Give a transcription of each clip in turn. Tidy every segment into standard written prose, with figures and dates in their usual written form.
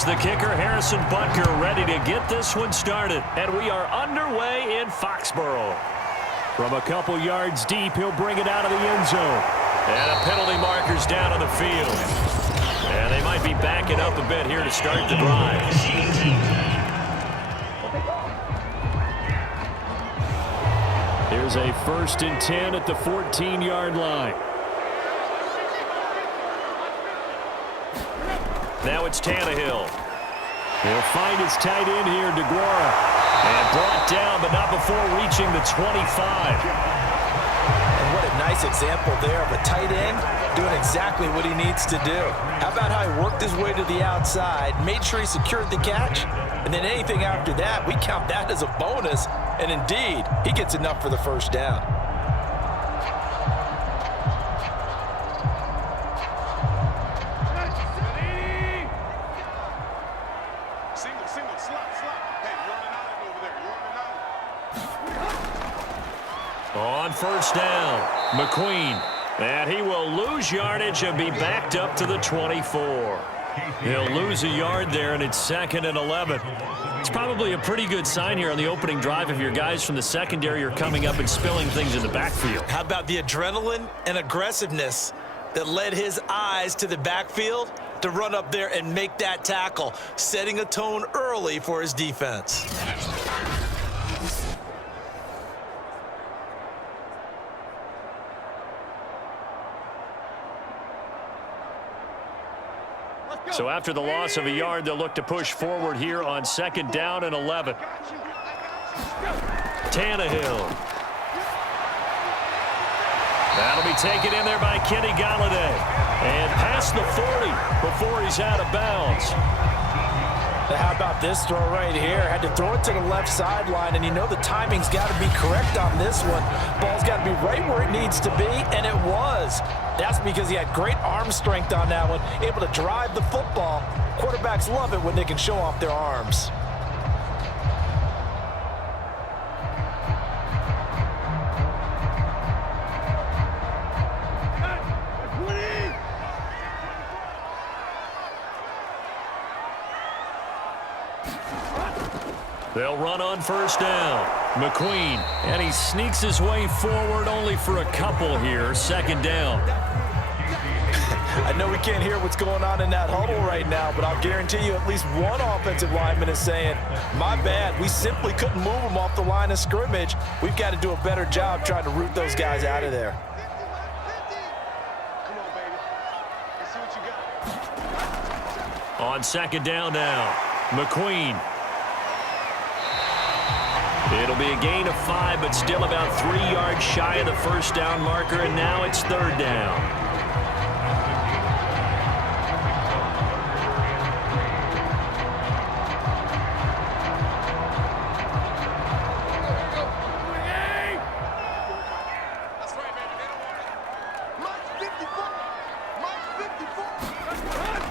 Here's the kicker, Harrison Butker, ready to get this one started. And we are underway in Foxborough. From a couple yards deep, he'll bring it out of the end zone. And a penalty marker's down on the field. And they might be backing up a bit here to start the drive. Here's a 1st and 10 at the 14-yard line. Now it's Tannehill. He'll find his tight end here, DeGuara. And brought down, but not before reaching the 25. And what a nice example there of a tight end doing exactly what he needs to do. How about how he worked his way to the outside, made sure he secured the catch, and then anything after that, we count that as a bonus. And indeed, he gets enough for the first down. On 1st down, McQueen. And he will lose yardage and be backed up to the 24. He'll lose a yard there, and it's 2nd and 11. It's probably a pretty good sign here on the opening drive if your guys from the secondary are coming up and spilling things in the backfield. How about the adrenaline and aggressiveness that led his eyes to the backfield to run up there and make that tackle, setting a tone early for his defense. So after the loss of a yard, they'll look to push forward here on 2nd down and 11. Tannehill. That'll be taken in there by Kenny Golladay. And past the 40 before he's out of bounds. How about this throw right here? Had to throw it to the left sideline, and you know the timing's got to be correct on this one. Ball's got to be right where it needs to be, and it was. That's because he had great arm strength on that one, able to drive the football. Quarterbacks love it when they can show off their arms. They'll run on 1st down. McQueen, and he sneaks his way forward only for a couple here. 2nd down. I know we can't hear what's going on in that huddle right now, but I'll guarantee you at least one offensive lineman is saying, my bad, we simply couldn't move them off the line of scrimmage. We've got to do a better job trying to root those guys out of there. On 2nd down now, McQueen. It'll be a gain of 5, but still about 3 yards shy of the 1st down marker, and now it's 3rd down.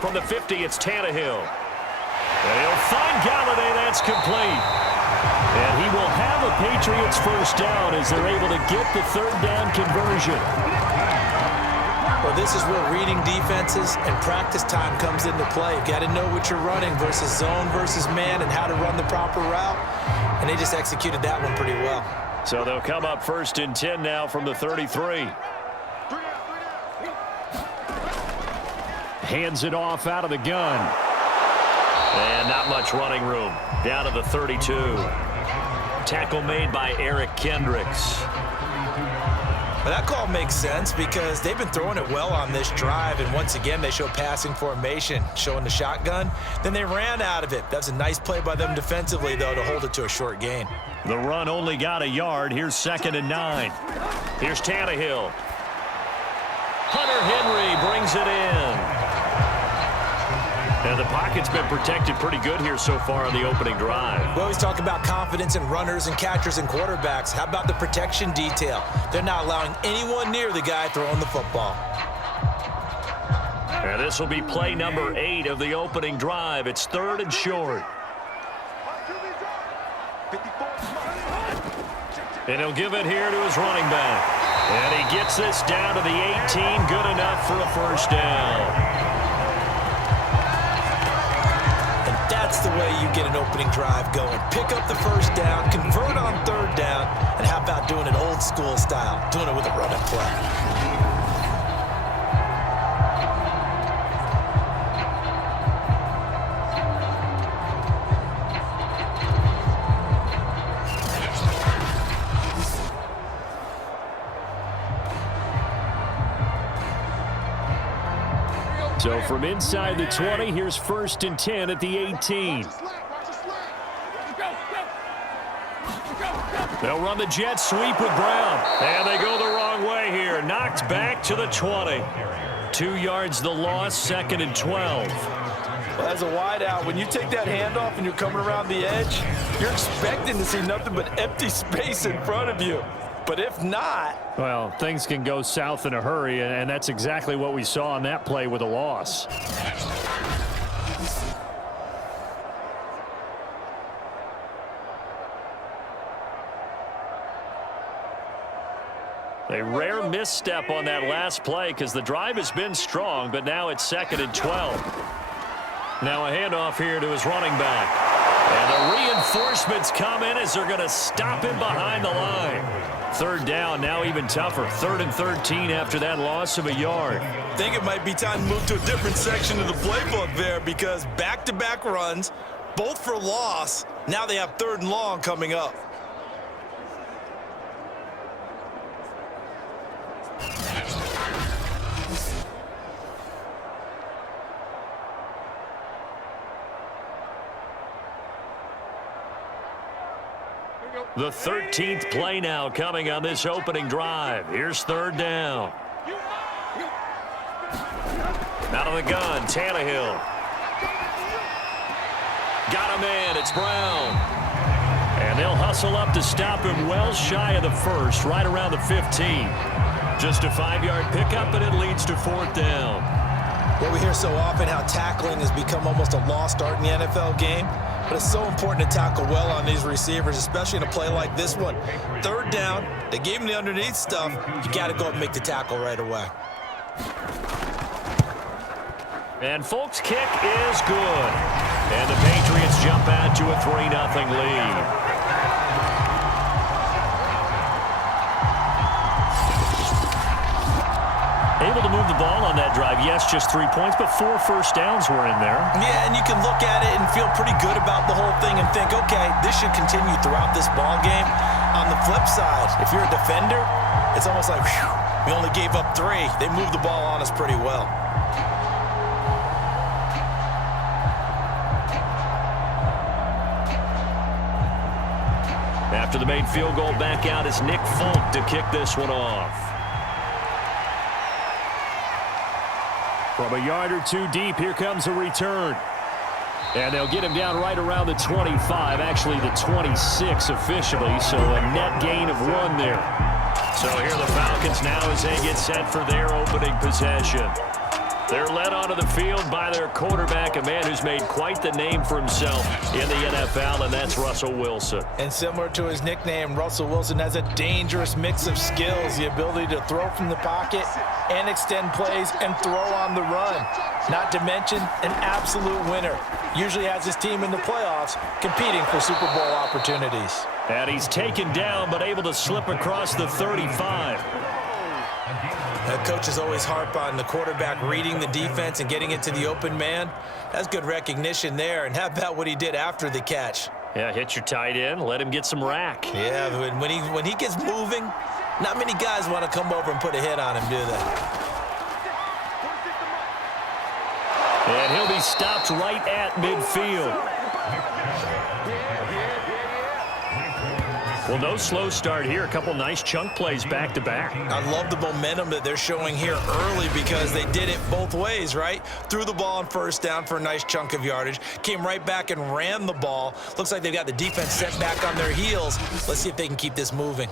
From the 50, it's Tannehill. And he'll find Golladay. That's complete. And he will have a Patriots 1st down as they're able to get the 3rd down conversion. Well, this is where reading defenses and practice time comes into play. You've got to know what you're running versus zone versus man and how to run the proper route. And they just executed that one pretty well. So they'll come up 1st and 10 now from the 33. Hands it off out of the gun. And not much running room. Down to the 32. Tackle made by Eric Kendricks. Well, that call makes sense because they've been throwing it well on this drive, and once again they show passing formation, showing the shotgun. Then they ran out of it. That's a nice play by them defensively, though, to hold it to a short gain. The run only got a yard. Here's 2nd and 9. Here's Tannehill. Hunter Henry brings it in. And the pocket's been protected pretty good here so far on the opening drive. We always talk about confidence in runners and catchers and quarterbacks. How about the protection detail? They're not allowing anyone near the guy throwing the football. And this will be play number 8 of the opening drive. It's 3rd and short. And he'll give it here to his running back. And he gets this down to the 18. Good enough for a 1st down. That's the way you get an opening drive going. Pick up the first down, convert on third down, and how about doing it old school style, doing it with a running play. So from inside the 20, here's 1st and 10 at the 18. They'll run the jet sweep with Brown. And they go the wrong way here. Knocked back to the 20. 2 yards the loss, 2nd and 12. Well, as a wideout, when you take that handoff and you're coming around the edge, you're expecting to see nothing but empty space in front of you. But if not... Well, things can go south in a hurry, and that's exactly what we saw on that play with a loss. A rare misstep on that last play because the drive has been strong, but now it's 2nd and 12. Now a handoff here to his running back. And the reinforcements come in as they're going to stop him behind the line. 3rd down, now even tougher. 3rd and 13 after that loss of a yard. I think it might be time to move to a different section of the playbook there because back-to-back runs, both for loss. Now they have 3rd and long coming up. The 13th play now coming on this opening drive. Here's 3rd down. Out of the gun, Tannehill. Got a man, it's Brown. And they'll hustle up to stop him well shy of the 1st, right around the 15. Just a 5-yard pickup, and it leads to 4th down. Well, we hear so often how tackling has become almost a lost art in the NFL game. But it's so important to tackle well on these receivers, especially in a play like this one. 3rd down, they gave him the underneath stuff. You got to go up and make the tackle right away. And Folk's kick is good. And the Patriots jump out to a 3-0 lead. Able to move the ball on that drive. Yes, just 3 points, but 4 first downs were in there. Yeah, and you can look at it and feel pretty good about the whole thing and think, okay, this should continue throughout this ball game. On the flip side, if you're a defender, it's almost like, whew, we only gave up 3. They moved the ball on us pretty well. After the made field goal, back out is Nick Folk to kick this one off. From a yard or 2 deep, here comes a return. And they'll get him down right around the 25, actually the 26 officially, so a net gain of 1 there. So here the Falcons now as they get set for their opening possession. They're led onto the field by their quarterback, a man who's made quite the name for himself in the NFL, and that's Russell Wilson. And similar to his nickname, Russell Wilson has a dangerous mix of skills, the ability to throw from the pocket and extend plays and throw on the run. Not to mention an absolute winner. Usually has his team in the playoffs competing for Super Bowl opportunities. And he's taken down but able to slip across the 35. Coaches always harp on the quarterback reading the defense and getting it to the open man. That's good recognition there. And how about what he did after the catch? Yeah, hit your tight end, let him get some rack. Yeah, when he gets moving, not many guys want to come over and put a hit on him, do they? And he'll be stopped right at midfield. Well, no slow start here. A couple nice chunk plays back-to-back. I love the momentum that they're showing here early because they did it both ways, right? Threw the ball on 1st down for a nice chunk of yardage. Came right back and ran the ball. Looks like they've got the defense set back on their heels. Let's see if they can keep this moving.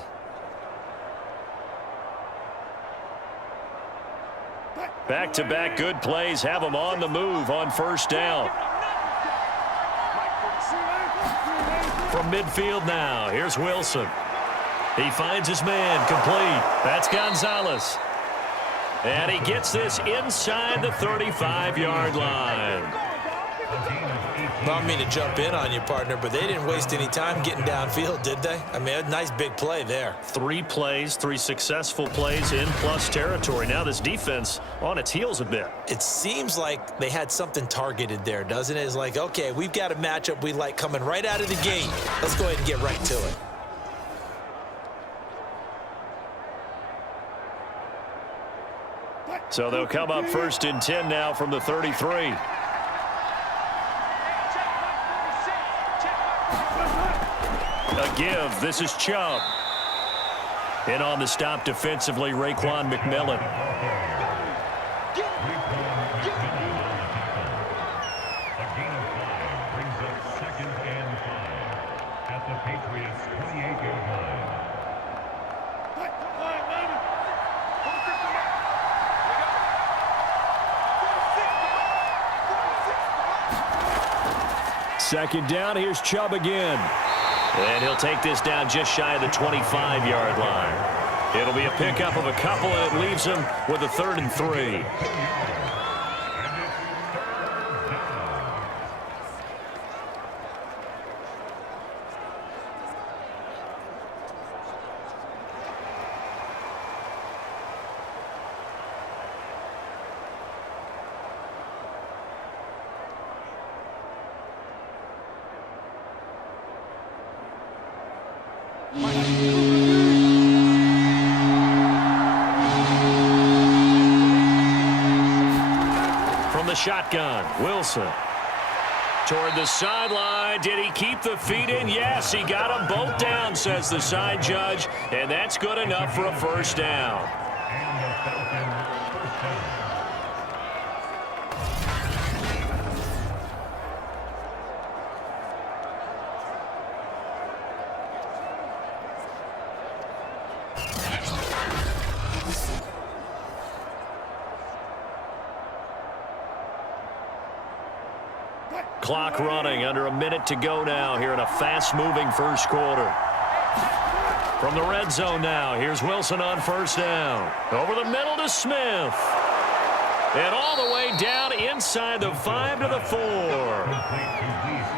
Back-to-back good plays have them on the move on 1st down. From midfield now, here's Wilson. He finds his man, complete. That's Gonzalez. And he gets this inside the 35-yard line. Well, I mean to jump in on you, partner, but they didn't waste any time getting downfield, did they? I mean, a nice big play there. 3 plays, 3 successful plays in plus territory. Now this defense on its heels a bit. It seems like they had something targeted there, doesn't it? It's like, okay, we've got a matchup we like coming right out of the gate. Let's go ahead and get right to it. So they'll come up 1st and 10 now from the 33. A give. This is Chubb. In on the stop defensively, Raekwon McMillan. A gain of 5 brings up 2nd and 5 at the Patriots' 28-yard line. Second down, here's Chubb again. And he'll take this down just shy of the 25-yard line. It'll be a pickup of a couple, and it leaves him with a 3rd and 3. From the shotgun, Wilson. Toward the sideline. Did he keep the feet in? Yes, he got them both down, says the side judge. And that's good enough for a 1st down. And the Falcons' 1st down. Clock running, under a minute to go now here in a fast-moving 1st quarter. From the red zone now, here's Wilson on 1st down. Over the middle to Smith. And all the way down inside the 5 to the 4.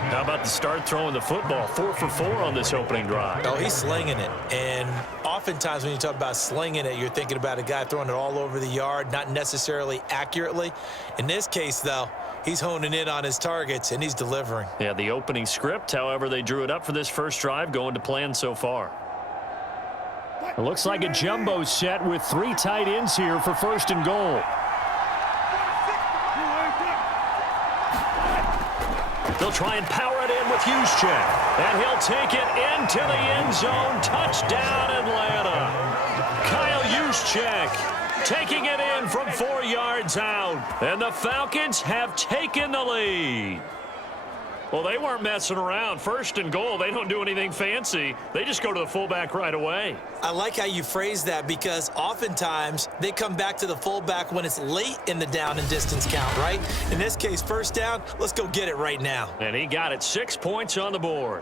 How about the start throwing the football? 4 for 4 on this opening drive. Oh, he's slinging it. And oftentimes when you talk about slinging it, you're thinking about a guy throwing it all over the yard, not necessarily accurately. In this case, though, he's honing in on his targets, and he's delivering. Yeah, the opening script, however, they drew it up for this first drive, going to plan so far. It looks like a jumbo set with 3 tight ends here for 1st and goal. They'll try and power it in with Juszczyk. And he'll take it into the end zone. Touchdown, Atlanta. Kyle Juszczyk taking it in from 4 yards out. And the Falcons have taken the lead. Well, they weren't messing around. 1st and goal, they don't do anything fancy. They just go to the fullback right away. I like how you phrase that, because oftentimes they come back to the fullback when it's late in the down and distance count, right? In this case, 1st down, let's go get it right now. And he got it. 6 points on the board.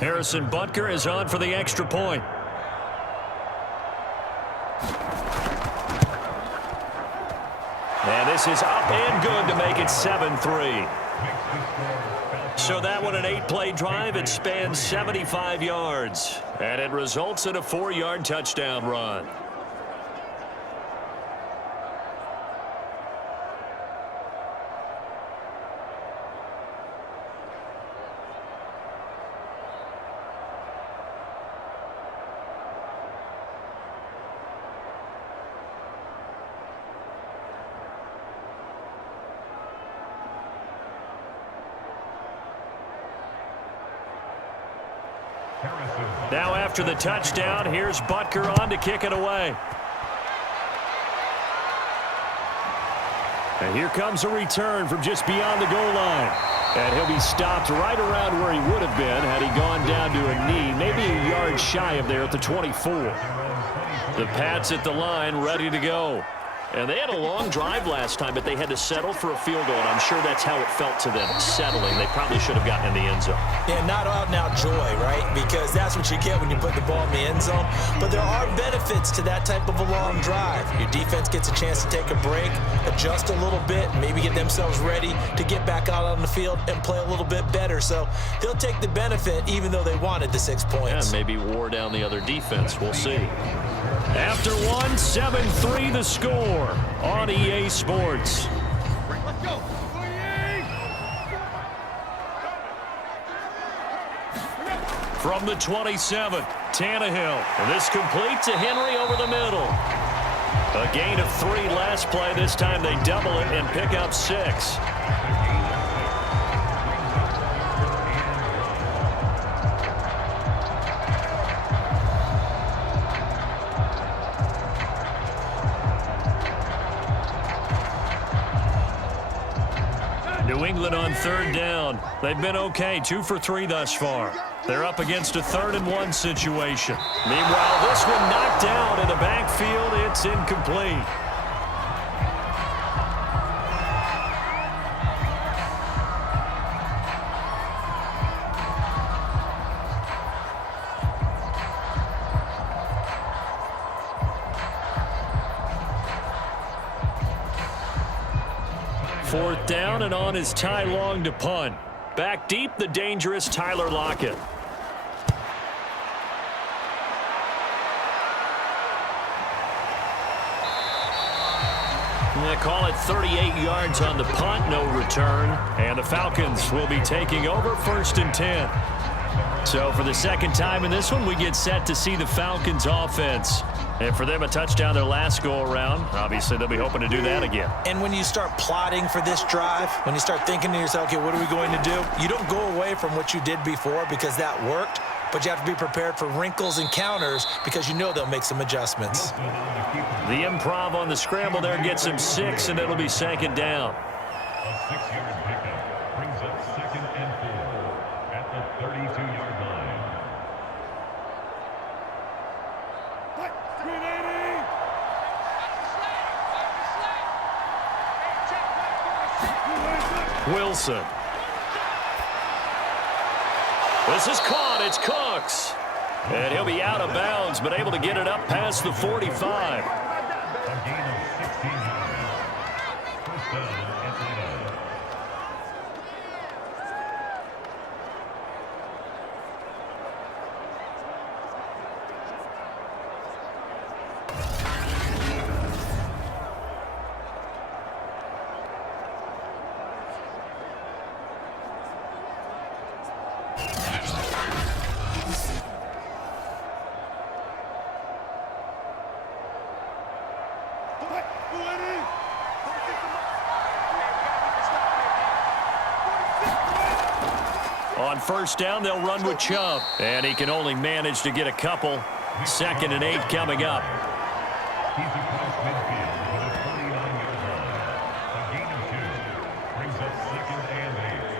Harrison Butker is on for the extra point. And this is up and good to make it 7-3. So that one, an 8-play drive. It spans 75 yards. And it results in a 4-yard touchdown run. Now after the touchdown, here's Butker on to kick it away. And here comes a return from just beyond the goal line. And he'll be stopped right around where he would have been had he gone down to a knee, maybe a yard shy of there at the 24. The Pats at the line, ready to go. And they had a long drive last time, but they had to settle for a field goal, and I'm sure that's how it felt to them, settling. They probably should have gotten in the end zone. Yeah, not out-and-out joy, right? Because that's what you get when you put the ball in the end zone. But there are benefits to that type of a long drive. Your defense gets a chance to take a break, adjust a little bit, maybe get themselves ready to get back out on the field and play a little bit better. So they'll take the benefit even though they wanted the 6 points. Yeah, maybe wore down the other defense. We'll see. After one, 7-3 the score on EA Sports. Let's go. From the 27, Tannehill. And this complete to Henry over the middle. A gain of 3 last play. This time they double it and pick up 6. New England on 3rd down. They've been okay, 2 for 3 thus far. They're up against a 3rd-and-1 situation. Meanwhile, this one knocked down in the backfield. It's incomplete. Fourth down, and on is Ty Long to punt. Back deep, the dangerous Tyler Lockett. They call it 38 yards on the punt, no return. And the Falcons will be taking over 1st and 10. So for the second time in this one, we get set to see the Falcons offense. And for them, a touchdown their last go-around. Obviously, they'll be hoping to do that again. And when you start plotting for this drive, when you start thinking to yourself, okay, what are we going to do? You don't go away from what you did before because that worked, but you have to be prepared for wrinkles and counters because you know they'll make some adjustments. The improv on the scramble there gets him 6, and it'll be 2nd down. A 6-yard pickup brings up 2nd and 4 at the 32-yard line. Wilson. This is caught. It's Cooks. And he'll be out of bounds, but able to get it up past the 45. A gain of 16 yards. First down, Atlanta. On 1st down, they'll run with Chubb. And he can only manage to get a couple. 2nd and 8 coming up. He's across midfield with a 49-yard line. A gain of 2 brings up 2nd and 8.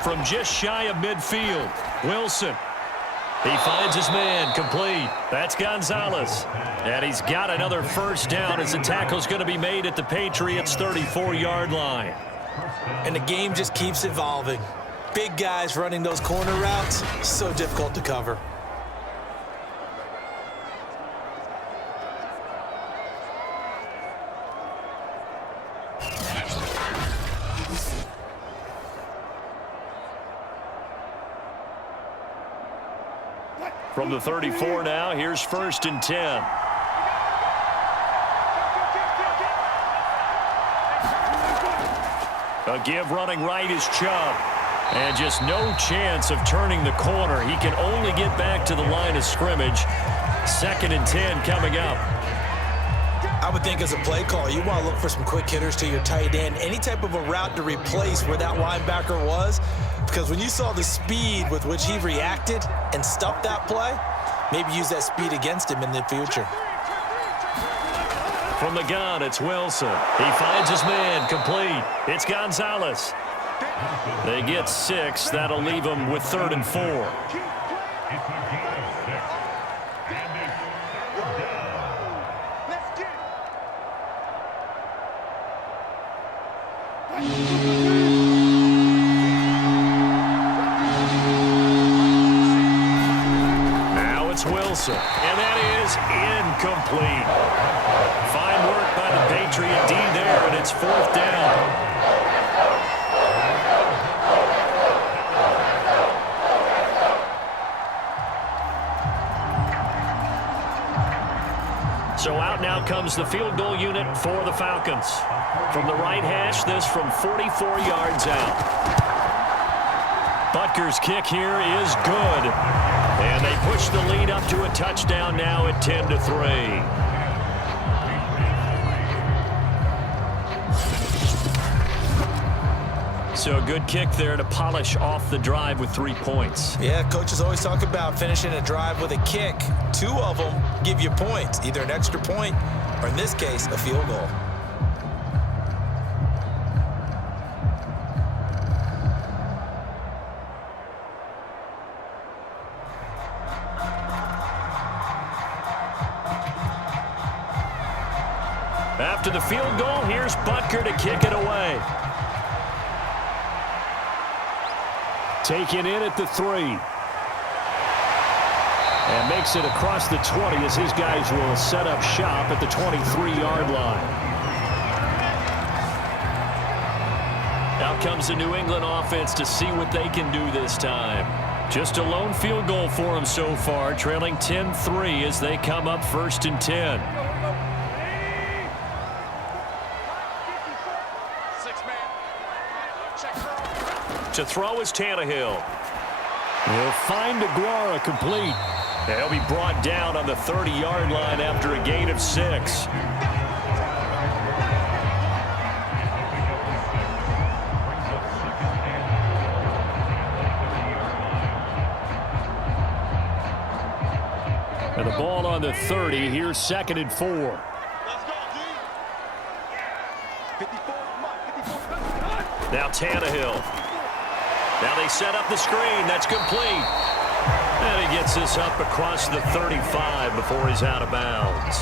From just shy of midfield, Wilson. He finds his man, complete. That's Gonzalez. And he's got another 1st down as the tackle's going to be made at the Patriots' 34-yard line. And the game just keeps evolving. Big guys running those corner routes, so difficult to cover. From the 34 now, here's 1st and 10. A give running right is Chubb. And just no chance of turning the corner. He can only get back to the line of scrimmage. 2nd and 10 coming up. I I would think as a play call, you want to look for some quick hitters to your tight end, any type of a route to replace where that linebacker was, because when you saw the speed with which he reacted and stuffed that play, maybe use that speed against him in the future. From the gun, it's Wilson. He finds his man, complete. It's Gonzalez. They get 6. That'll leave them with 3rd and 4. It's a gain of 6. And it's 3rd down. Let's get it. Now it's Wilson, and that is incomplete. Fine work by the Patriot D there, and it's 4th down. So out now comes the field goal unit for the Falcons. From the right hash, this from 44 yards out. Butker's kick here is good. And they push the lead up to a touchdown now at 10-3. So a good kick there to polish off the drive with 3 points. Yeah, coaches always talk about finishing a drive with a kick. 2 of them give you points, either an extra point or, in this case, a field goal. After the field goal, here's Butker to kick it away. Taken in at the 3. And makes it across the 20 as his guys will set up shop at the 23-yard line. Out comes the New England offense to see what they can do this time. Just a lone field goal for them so far, trailing 10-3 as they come up 1st and 10. To throw is Tannehill. He'll find Aguara complete. They'll be brought down on the 30-yard line after a gain of 6. And the ball on the 30. Here's 2nd and 4. Let's go, D. 54. Come on, 54. Now Tannehill. Now they set up the screen. That's complete. And he gets this up across the 35 before he's out of bounds.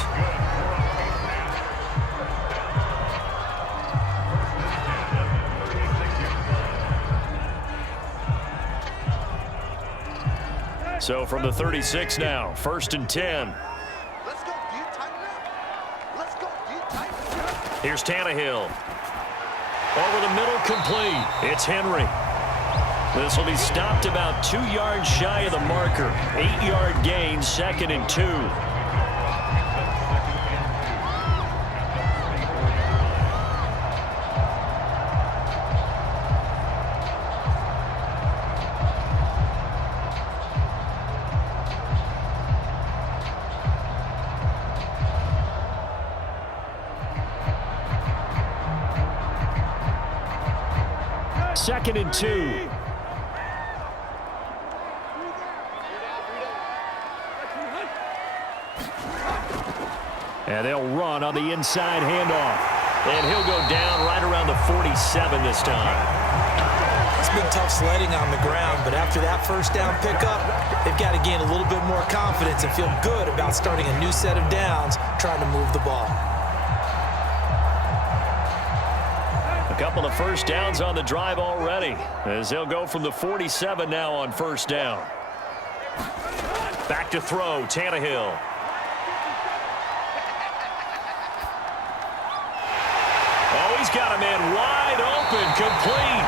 So from the 36 now, 1st and 10. Let's go, D. Tighten up. Let's go, D. Tighten up. Here's Tannehill. Over the middle, complete. It's Henry. This will be stopped about 2 yards shy of the marker. 8-yard gain, 2nd and 2. Second and 2. And they'll run on the inside handoff. And he'll go down right around the 47 this time. It's been tough sledding on the ground, but after that 1st down pickup, they've got to gain a little bit more confidence and feel good about starting a new set of downs, trying to move the ball. A couple of 1st downs on the drive already, as they'll go from the 47 now on 1st down. Back to throw, Tannehill. Oh, he's got a man wide open, complete.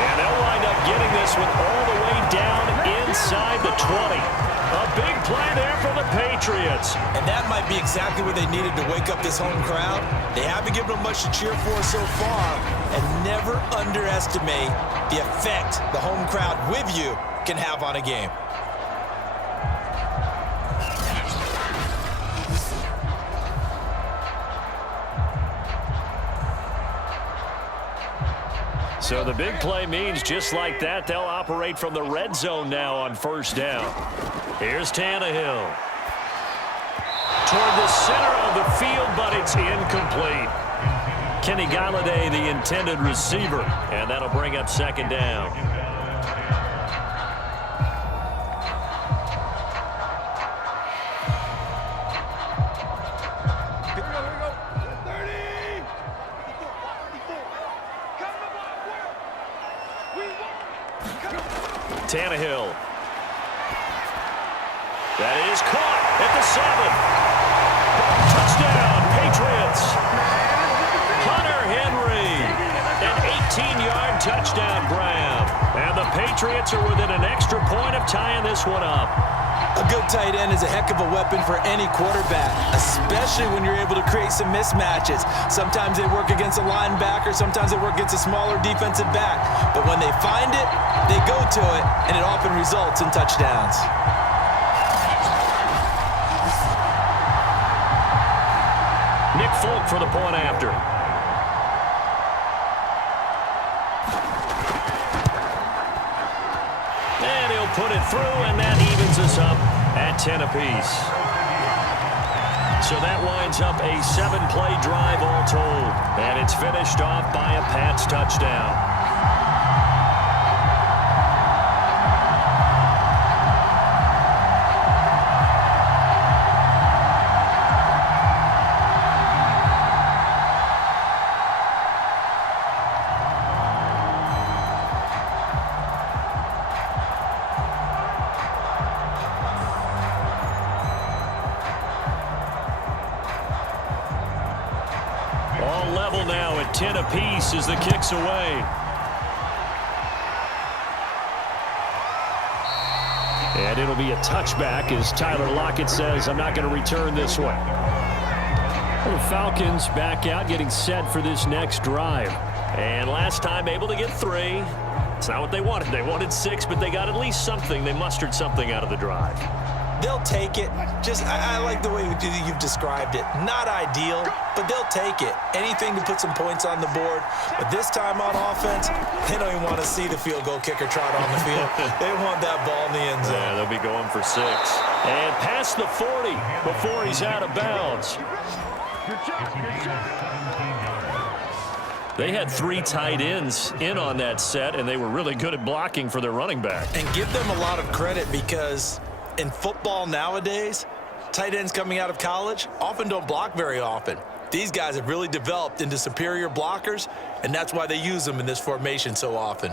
And they'll wind up getting this one all the way down inside the 20. A big play there for the Patriots. And that might be exactly what they needed to wake up this home crowd. They haven't given them much to cheer for so far, and never underestimate the effect the home crowd with you can have on a game. So the big play means just like that, they'll operate from the red zone now on first down. Here's Tannehill. Toward the center of the field, but it's incomplete. Kenny Galladay, the intended receiver, and that'll bring up second down. Tannehill. That is caught at the 7. Touchdown, Patriots. Hunter Henry. An 18-yard touchdown grab. And the Patriots are within an extra point of tying this one up. A good tight end is a heck of a weapon for any quarterback, especially when you're able to create some mismatches. Sometimes they work against a linebacker, sometimes they work against a smaller defensive back. But when they find it, they go to it, and it often results in touchdowns. Nick Folk for the point after. And he'll put it through, and that evens us up at 10 apiece. So that winds up a 7-play drive all told. And it's finished off by a Pats touchdown. All level now at 10 apiece as the kick's away. And it'll be a touchback as Tyler Lockett says, I'm not going to return this one. Well, the Falcons back out getting set for this next drive. And last time able to get 3. It's not what they wanted. They wanted 6, but they got at least something. They mustered something out of the drive. They'll take it. I like the way you've described it. Not ideal, but they'll take it. Anything to put some points on the board. But this time on offense, they don't even want to see the field goal kicker trot on the field. They want that ball in the end zone. Yeah, they'll be going for 6. And past the 40 before he's out of bounds. They had 3 tight ends in on that set, and they were really good at blocking for their running back. And give them a lot of credit because in football nowadays, tight ends coming out of college often don't block very often. These guys have really developed into superior blockers, and that's why they use them in this formation so often.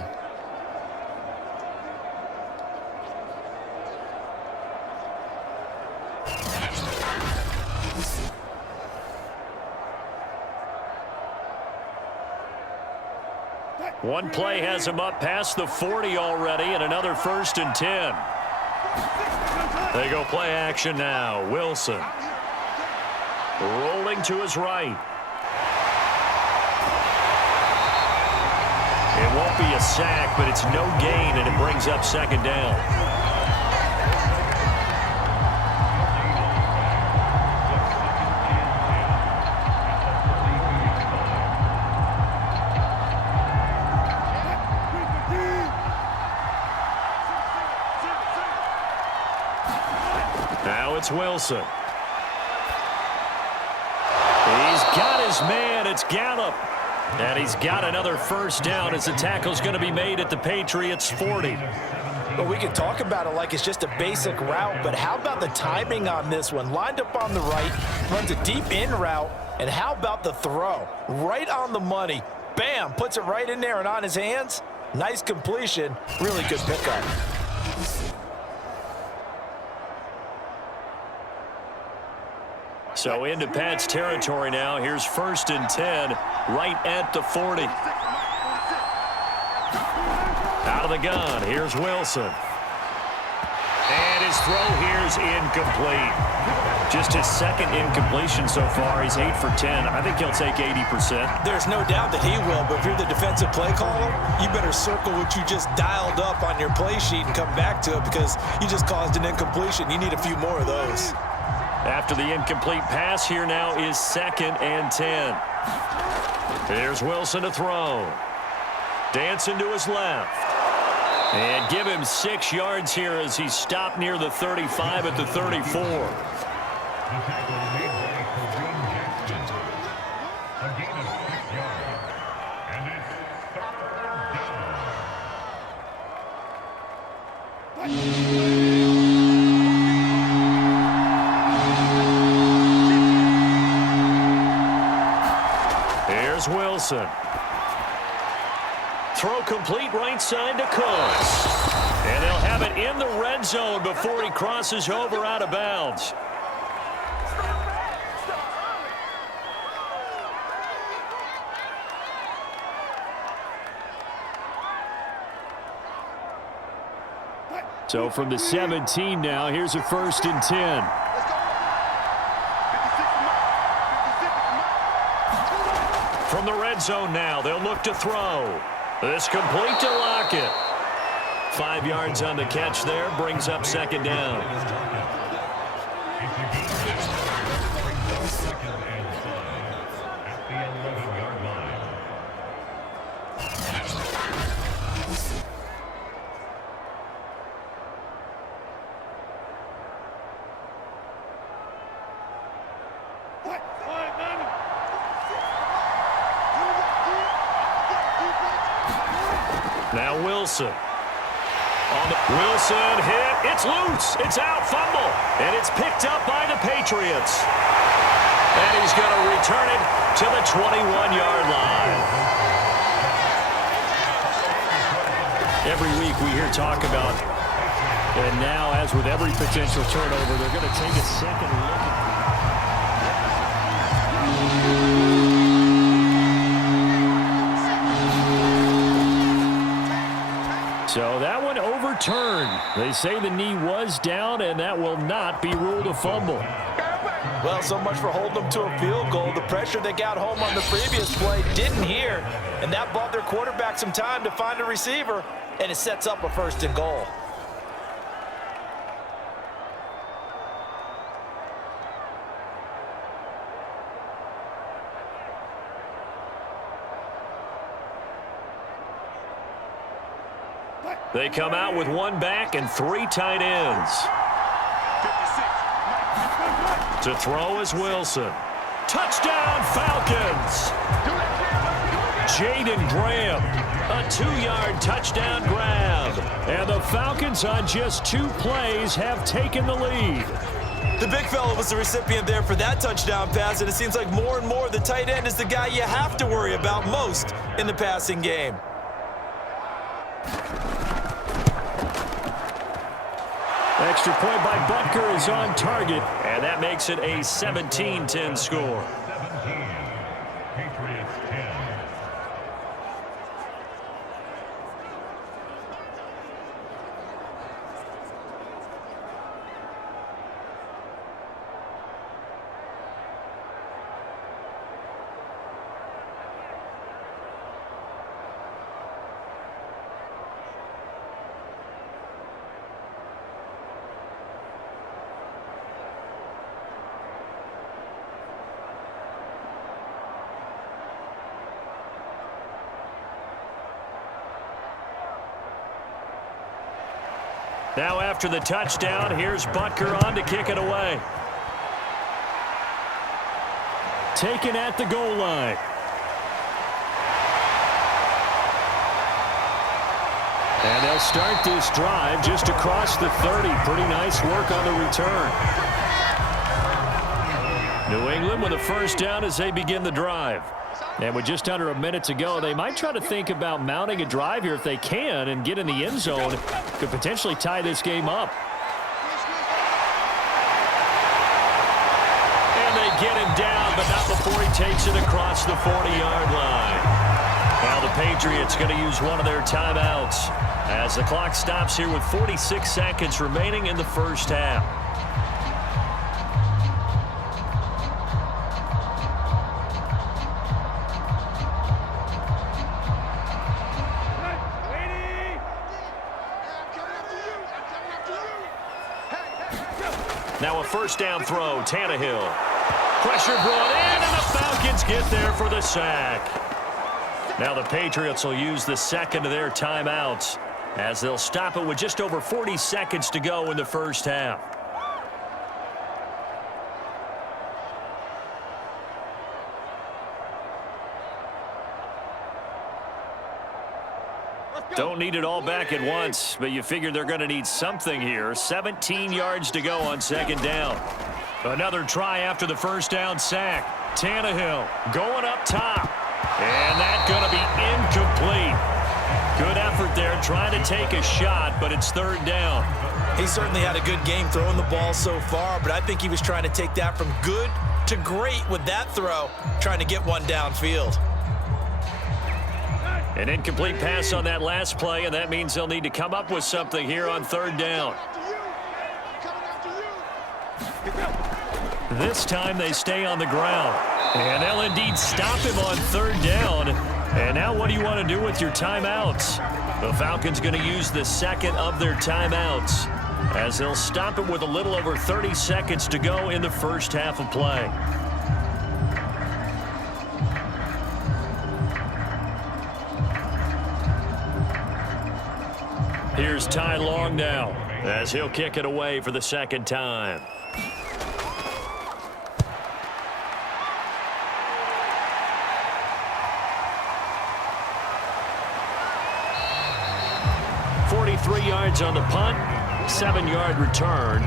One play has him up past the 40 already, and another 1st and 10. They go play action now. Wilson rolling to his right. It won't be a sack, but it's no gain, and it brings up second down. Now it's Wilson. He's got his man. It's Gallup. And he's got another 1st down as the tackle's going to be made at the Patriots' 40. Well, we can talk about it like it's just a basic route, but how about the timing on this one? Lined up on the right, runs a deep in route, and how about the throw? Right on the money. Bam, puts it right in there and on his hands. Nice completion. Really good pickup. So into Pats territory now. Here's 1st and 10 right at the 40. Out of the gun. Here's Wilson. And his throw here's incomplete. Just his 2nd incompletion so far. He's 8 for 10. I think he'll take 80%. There's no doubt that he will, but if you're the defensive play caller, you better circle what you just dialed up on your play sheet and come back to it because you just caused an incompletion. You need a few more of those. After the incomplete pass, here now is 2nd and 10. Here's Wilson to throw. Dancing to his left. And give him 6 yards here as he stopped near the 35 at the 34. The tackle made by Kareem Jackson. A gain of 6 yards. And it's 3rd down. Here's Wilson. Throw complete right side to Cooks. And they'll have it in the red zone before he crosses over out of bounds. So from the 17 now, here's a 1st and 10. From the red zone now, they'll look to throw. This complete to Lockett. 5 yards on the catch there, brings up 2nd down. At the 11-yard line. Now Wilson. Wilson hit. It's loose. It's out. Fumble. And it's picked up by the Patriots. And he's going to return it to the 21-yard line. Every week we hear talk about, and now as with every potential turnover, they're going to take a second look at So that one overturned. They say the knee was down, and that will not be ruled a fumble. Well, so much for holding them to a field goal. The pressure they got home on the previous play didn't hear, and that bought their quarterback some time to find a receiver, and it sets up a 1st and goal. They come out with 1 back and 3 tight ends. To throw is Wilson. Touchdown, Falcons! Jaden Graham, a 2-yard touchdown grab. And the Falcons on just 2 plays have taken the lead. The big fella was the recipient there for that touchdown pass, and it seems like more and more the tight end is the guy you have to worry about most in the passing game. Extra point by Butker is on target, and that makes it a 17-10 score. 17. Patriots 10. Now after the touchdown, here's Butker on to kick it away. Taken at the goal line. And they'll start this drive just across the 30. Pretty nice work on the return. New England with a 1st down as they begin the drive. And with just under a minute to go, they might try to think about mounting a drive here if they can and get in the end zone. Could potentially tie this game up. And they get him down, but not before he takes it across the 40-yard line. Now the Patriots going to use one of their timeouts as the clock stops here with 46 seconds remaining in the 1st half. Now a 1st down throw, Tannehill. Pressure brought in, and the Falcons get there for the sack. Now the Patriots will use the second of their timeouts as they'll stop it with just over 40 seconds to go in the first half. Don't need it all back at once, but you figure they're going to need something here. 17 yards to go on second down. Another try after the first down sack. Tannehill going up top. And that's going to be incomplete. Good effort there trying to take a shot, but it's third down. He certainly had a good game throwing the ball so far, but I think he was trying to take that from good to great with that throw, trying to get one downfield. An incomplete pass on that last play, and that means they'll need to come up with something here on third down. This time they stay on the ground, and they'll indeed stop him on third down. And now what do you want to do with your timeouts? The Falcons going to use the second of their timeouts as they'll stop it with a little over 30 seconds to go in the first half of play. Here's Ty Long now as he'll kick it away for the second time. .43 yards on the punt, 7-yard return.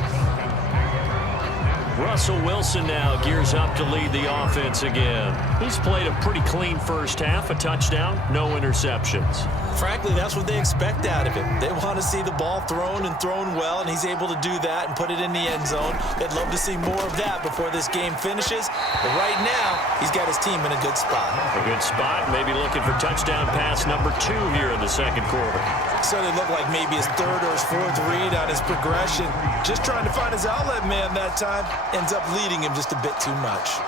Russell Wilson now gears up to lead the offense again. He's played a pretty clean first half, a touchdown, no interceptions. Frankly, that's what they expect out of him. They want to see the ball thrown and thrown well, and he's able to do that and put it in the end zone. They'd love to see more of that before this game finishes. But right now, he's got his team in a good spot. A good spot, maybe looking for touchdown pass number 2 here in the second quarter. So they look like maybe his third or his fourth read on his progression. Just trying to find his outlet man that time. Ends up leading him just a bit too much.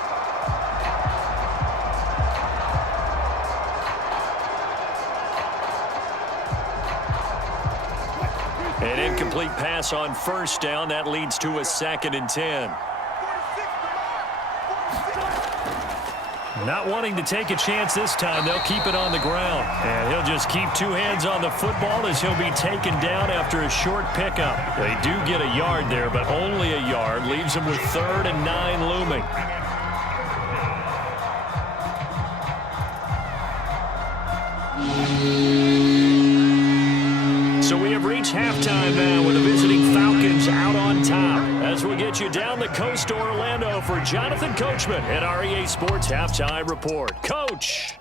An incomplete pass on first down. That leads to a 2nd and 10. Not wanting to take a chance this time, they'll keep it on the ground. And he'll just keep 2 hands on the football as he'll be taken down after a short pickup. They do get a yard there, but only a yard. Leaves them with 3rd and 9 looming. So we have reached halftime now with the visiting Falcons out on top. As we get you down the coast to Orlando for Jonathan Coachman at our EA Sports Halftime Report. Coach!